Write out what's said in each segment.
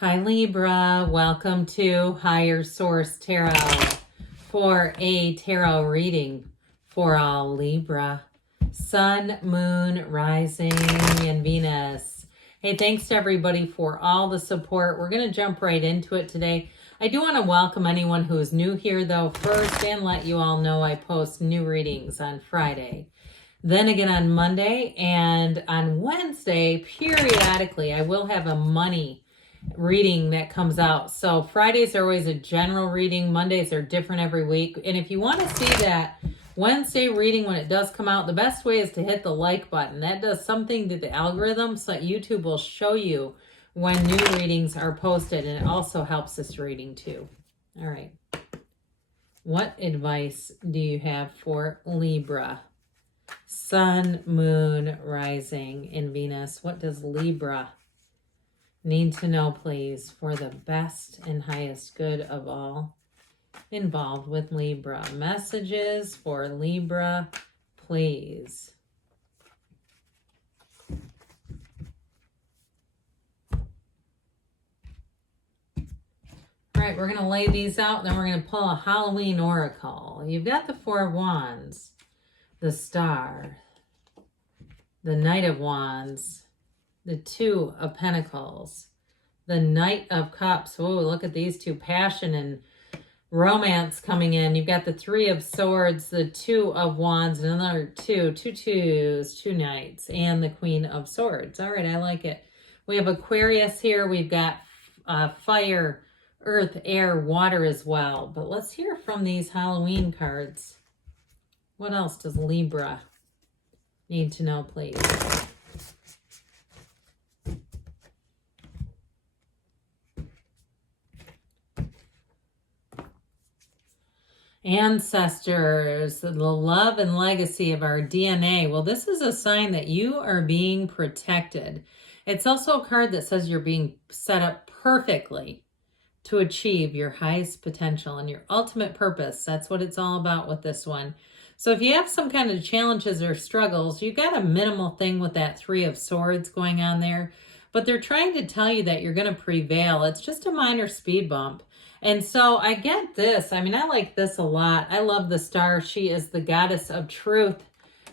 Hi Libra, welcome to Higher Source Tarot for a tarot reading for all Libra, Sun, Moon, Rising, and Venus. Hey, thanks to everybody for all the support. We're going to jump right into it today. I do want to welcome anyone who is new here though first and let you all know I post new readings on Friday. Then again on Monday and on Wednesday, periodically, I will have a money reading that comes out. So Fridays are always a general reading. Mondays are different every week. And if you want to see that Wednesday reading when it does come out, the best way is to hit the like button. That does something to the algorithm so that YouTube will show you when new readings are posted. And it also helps this reading too. All right. What advice do you have for Libra? Sun, Moon, Rising, and Venus. What does Libra need to know, please, for the best and highest good of all involved with Libra? Messages for Libra, please. All right, we're going to lay these out, then we're going to pull a Halloween oracle. You've got the Four of Wands, the Star, the Knight of Wands, the Two of Pentacles, the Knight of Cups. Oh, look at these two, passion and romance coming in. You've got the Three of Swords, the Two of Wands, another two twos, two knights, and the Queen of Swords. All right, I like it. We have Aquarius here. We've got fire, earth, air, water as well. But let's hear from these Halloween cards. What else does Libra need to know, please? Ancestors, the love and legacy of our DNA. Well, this is a sign that you are being protected. It's also a card that says you're being set up perfectly to achieve your highest potential and your ultimate purpose. That's what it's all about with this one. So if you have some kind of challenges or struggles, you've got a minimal thing with that Three of Swords going on there, but they're trying to tell you that you're going to prevail. It's just a minor speed bump. And so I get this. I mean, I like this a lot. I love the Star. She is the goddess of truth.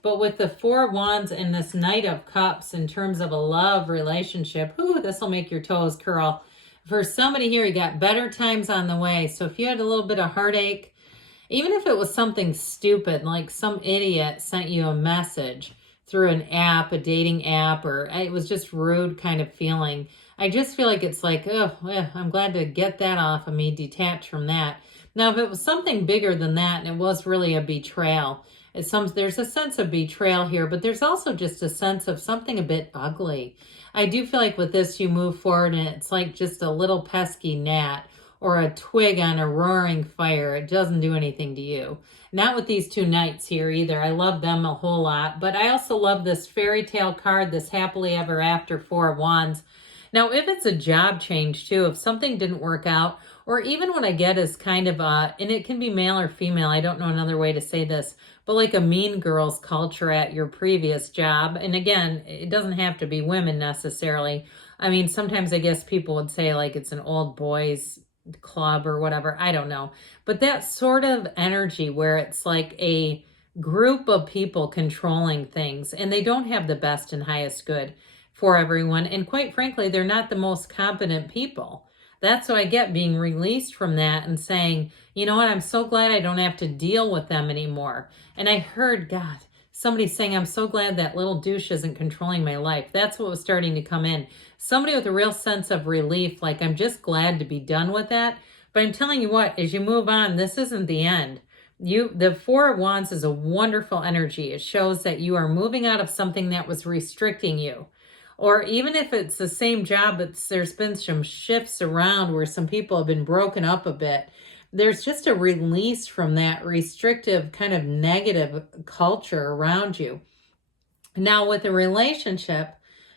But with the Four of Wands and this Knight of Cups in terms of a love relationship, ooh, this will make your toes curl. For somebody here, you got better times on the way. So if you had a little bit of heartache, even if it was something stupid, like some idiot sent you a message through an app, a dating app, or it was just rude kind of feeling, I just feel like it's like, oh, I'm glad to get that off of me, detach from that. Now, if it was something bigger than that, and it was really a betrayal, there's a sense of betrayal here, but there's also just a sense of something a bit ugly. I do feel like with this, you move forward, and it's like just a little pesky gnat or a twig on a roaring fire. It doesn't do anything to you. Not with these two knights here either. I love them a whole lot, but I also love this fairy tale card, this happily ever after Four of Wands. Now, if it's a job change too, if something didn't work out, or even what I get is kind of and it can be male or female, I don't know another way to say this, but like a mean girls culture at your previous job. And again, it doesn't have to be women necessarily. I mean, sometimes I guess people would say like it's an old boys club or whatever. I don't know. But that sort of energy where it's like a group of people controlling things and they don't have the best and highest good for everyone. And quite frankly, they're not the most competent people. That's what I get, being released from that and saying, you know what, I'm so glad I don't have to deal with them anymore. And I heard, God, somebody saying, I'm so glad that little douche isn't controlling my life. That's what was starting to come in. Somebody with a real sense of relief, like I'm just glad to be done with that. But I'm telling you what, as you move on, this isn't the end. The Four of Wands is a wonderful energy. It shows that you are moving out of something that was restricting you. Or even if it's the same job, but there's been some shifts around where some people have been broken up a bit. There's just a release from that restrictive kind of negative culture around you. Now with a relationship,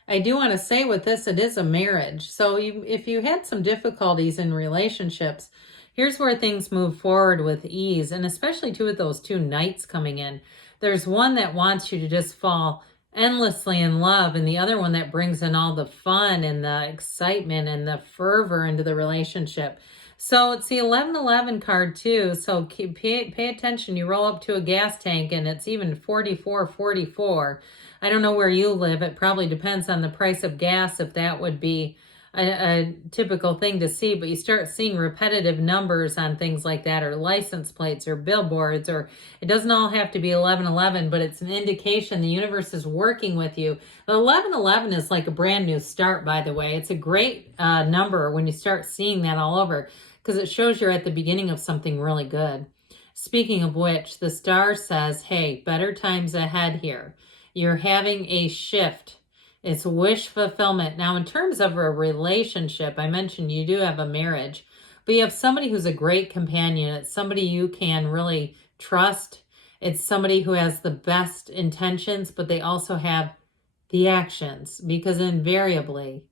I do want to say with this, it is a marriage. So if you had some difficulties in relationships, here's where things move forward with ease. And especially too with those two knights coming in. There's one that wants you to just fall endlessly in love, and the other one that brings in all the fun and the excitement and the fervor into the relationship. So it's the 1111 card too. So pay attention. You roll up to a gas tank and it's even 44.44. I don't know where you live. It probably depends on the price of gas if that would be a typical thing to see, but you start seeing repetitive numbers on things like that, or license plates or billboards, or it doesn't all have to be 1111, but it's an indication the universe is working with you. The 1111 is like a brand new start, by the way. It's a great number when you start seeing that all over, because it shows you're at the beginning of something really good. Speaking of which, the star says, hey, better times ahead here. You're having a shift. It's wish fulfillment. Now, in terms of a relationship, I mentioned you do have a marriage, but you have somebody who's a great companion. It's somebody you can really trust. It's somebody who has the best intentions, but they also have the actions, because invariably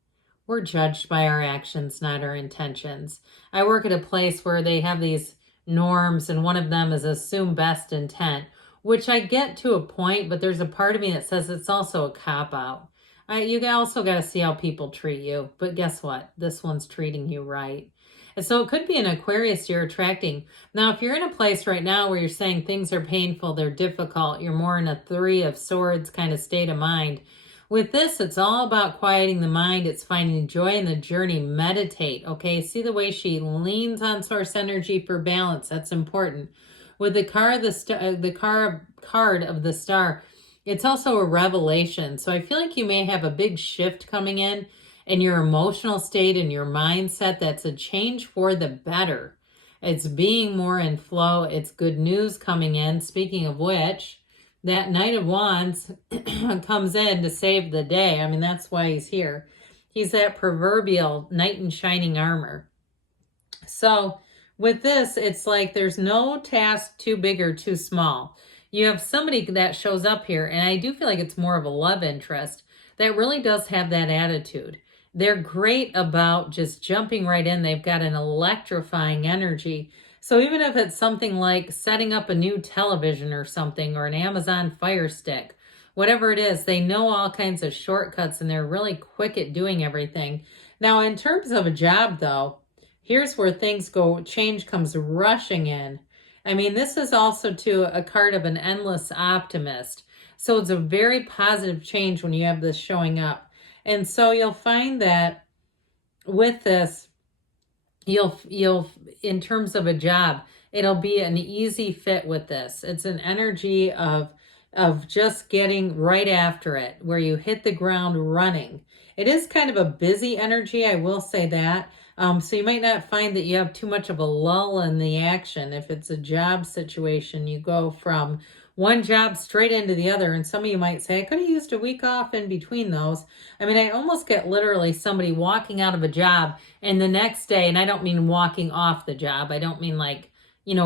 we're judged by our actions, not our intentions. I work at a place where they have these norms, and one of them is assume best intent, which I get to a point, but there's a part of me that says it's also a cop-out. You also got to see how people treat you. But guess what? This one's treating you right. And so it could be an Aquarius you're attracting. Now, if you're in a place right now where you're saying things are painful, they're difficult, you're more in a 3 of Swords kind of state of mind. With this, it's all about quieting the mind. It's finding joy in the journey. Meditate, okay? See the way she leans on source energy for balance. That's important. With the card of the star, it's also a revelation. So I feel like you may have a big shift coming in your emotional state and your mindset. That's a change for the better. It's being more in flow. It's good news coming in. Speaking of which, that Knight of Wands comes in to save the day. I mean, that's why he's here. He's that proverbial knight in shining armor. So with this, it's like there's no task too big or too small. You have somebody that shows up here, and I do feel like it's more of a love interest that really does have that attitude. They're great about just jumping right in. They've got an electrifying energy. So even if it's something like setting up a new television or something, or an Amazon Fire Stick, whatever it is, they know all kinds of shortcuts and they're really quick at doing everything. Now, in terms of a job, though, here's where things go, change comes rushing in. I mean, this is also too a card of an endless optimist. So it's a very positive change when you have this showing up. And so you'll find that with this, you'll in terms of a job, it'll be an easy fit with this. It's an energy of just getting right after it, where you hit the ground running. It is kind of a busy energy, I will say that. So you might not find that you have too much of a lull in the action. If it's a job situation, you go from one job straight into the other. And some of you might say, I could have used a week off in between those. I mean, I almost get literally somebody walking out of a job and the next day, and I don't mean walking off the job. I don't mean like,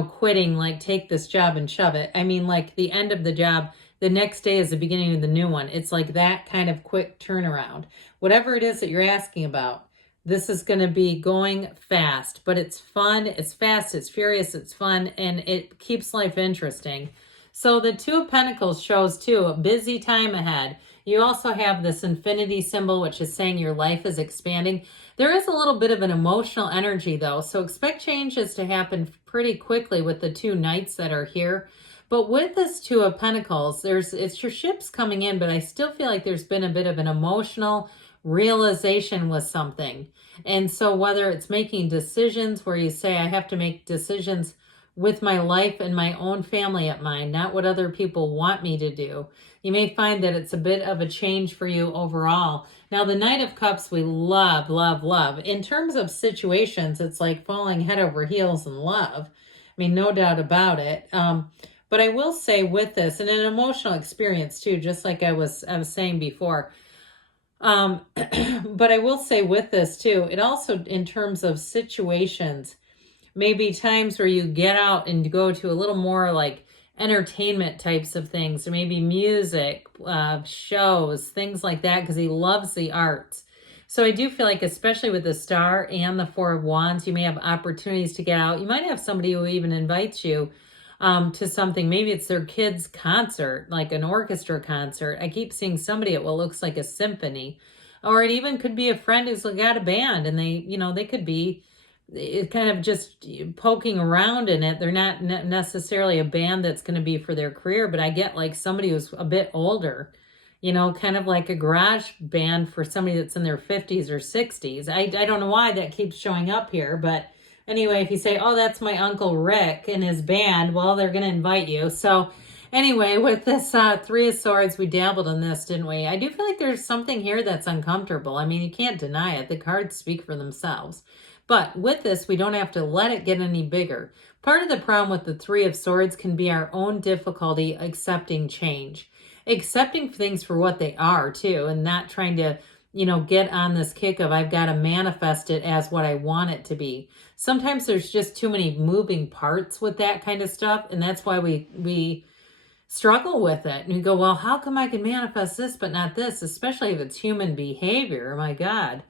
quitting, like take this job and shove it. I mean like the end of the job. The next day is the beginning of the new one. It's like that kind of quick turnaround. Whatever it is that you're asking about, this is going to be going fast, but it's fun, it's fast, it's furious, it's fun, and it keeps life interesting. So the Two of Pentacles shows too, a busy time ahead. You also have this infinity symbol, which is saying your life is expanding. There is a little bit of an emotional energy though, so expect changes to happen pretty quickly with the two knights that are here. But with this Two of Pentacles, it's your ships coming in, but I still feel like there's been a bit of an emotional realization with something. And so whether it's making decisions where you say, I have to make decisions with my life and my own family at mind, not what other people want me to do, you may find that it's a bit of a change for you overall. Now, the Knight of Cups, we love, love, love. In terms of situations, it's like falling head over heels in love. I mean, no doubt about it. But I will say with this, and an emotional experience too, just like I was saying before, but I will say with this too, it also, in terms of situations, maybe times where you get out and go to a little more like entertainment types of things, or maybe music, shows, things like that, because he loves the arts. So I do feel like, especially with the Star and the Four of Wands, you may have opportunities to get out. You might have somebody who even invites you to something. Maybe it's their kid's concert, like an orchestra concert. I keep seeing somebody at what looks like a symphony. Or it even could be a friend who's got a band, and they could be kind of just poking around in it. They're not necessarily a band that's going to be for their career, but I get like somebody who's a bit older, kind of like a garage band for somebody that's in their 50s or 60s. I don't know why that keeps showing up here, but anyway, if you say, oh, that's my Uncle Rick and his band, well, they're going to invite you. So anyway, with this Three of Swords, we dabbled in this, didn't we? I do feel like there's something here that's uncomfortable. I mean, you can't deny it. The cards speak for themselves. But with this, we don't have to let it get any bigger. Part of the problem with the Three of Swords can be our own difficulty accepting change. Accepting things for what they are, too, and not trying to, get on this kick of I've got to manifest it as what I want it to be. Sometimes there's just too many moving parts with that kind of stuff, and that's why we struggle with it. And you go, well, how come I can manifest this but not this, especially if it's human behavior? My God.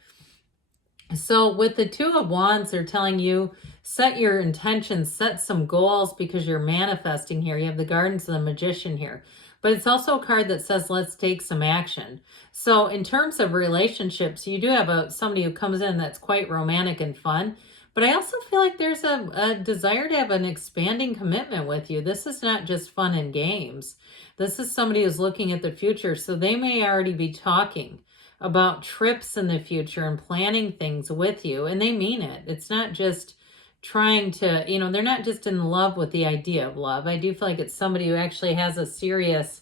So with the Two of Wands, they're telling you, set your intentions, set some goals because you're manifesting here. You have the Gardens of the Magician here. But it's also a card that says, let's take some action. So in terms of relationships, you do have somebody who comes in that's quite romantic and fun. But I also feel like there's a desire to have an expanding commitment with you. This is not just fun and games. This is somebody who's looking at the future. So they may already be talking about trips in the future and planning things with you. And they mean it. It's not just trying to, they're not just in love with the idea of love. I do feel like it's somebody who actually has a serious,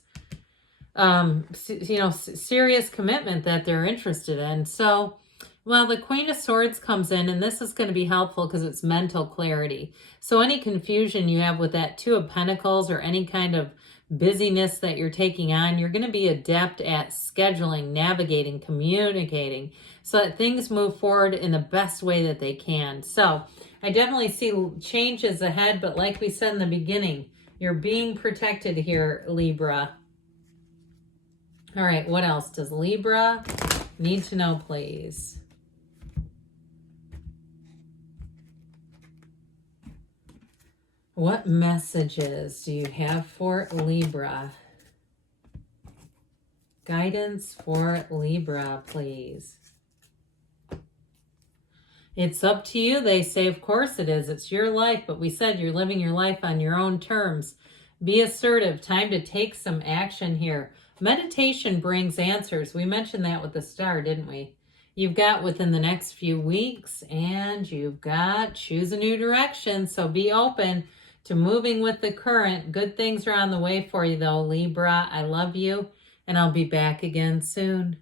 serious commitment that they're interested in. So, well, the Queen of Swords comes in, and this is going to be helpful because it's mental clarity. So any confusion you have with that Two of Pentacles or any kind of busyness that you're taking on, you're going to be adept at scheduling, navigating, communicating so that things move forward in the best way that they can. So I definitely see changes ahead, but like we said in the beginning, you're being protected here, Libra. All right, what else does Libra need to know, please? What messages do you have for Libra? Guidance for Libra, please. It's up to you, they say. Of course it is. It's your life, but we said you're living your life on your own terms. Be assertive. Time to take some action here. Meditation brings answers. We mentioned that with the star, didn't we? You've got within the next few weeks, and you've got choose a new direction. So be open to moving with the current. Good things are on the way for you, though, Libra. I love you, and I'll be back again soon.